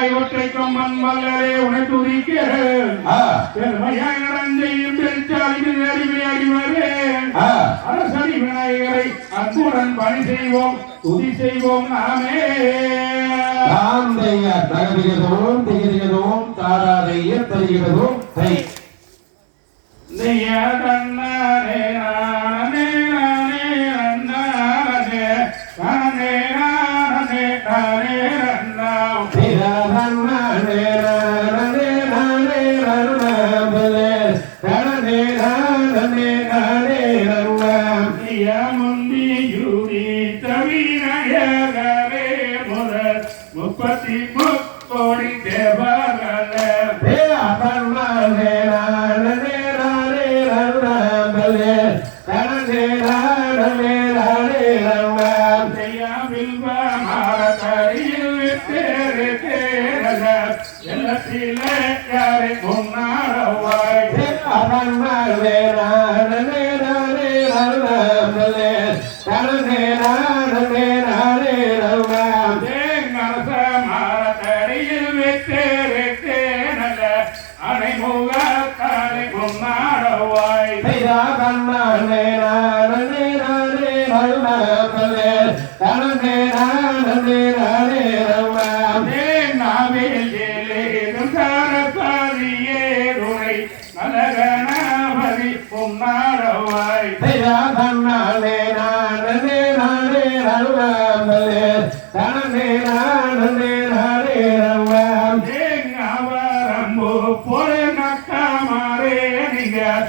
கொம்பன் வல்லரே உனை துதிக்கிறேன். பெருமையாய் நடந்தையும் பெருச்சாலின் அறிவை அறிவரே. அரசடி விநாயகரை அன்புடன் பணி செய்வோம் துதி செய்வோம் நாமே. தாந்தைய தகதிகதோம் திகதிகதோம் தாராதைய தருகிறதோம் தை. நானே நானே நன்னம் நெய்ய முந்தியூரி தவிநயகரே முதல் முப்பத்தி முக்கோடி தேவர்களே. திரதன்னே நானே நானே நன்னபலே தனனே Jehovah.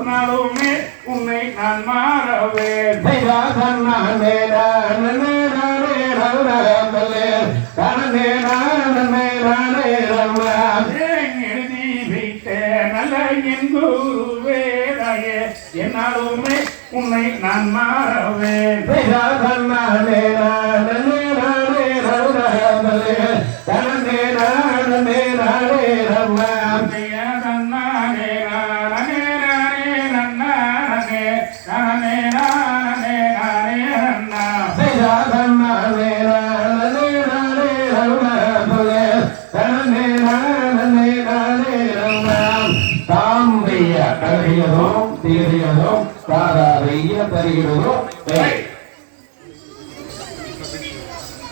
ஒரு நாளுமே உன்னை நான் மாறவேன் எழுதி வைத்த நல்ல எங்குருவே ராய என்னாலுமே உன்னை நான் மாறவேன் திரதன்னே தாம்பிய கரையதும் தீரியதும் தாராதைய தருகிறதோ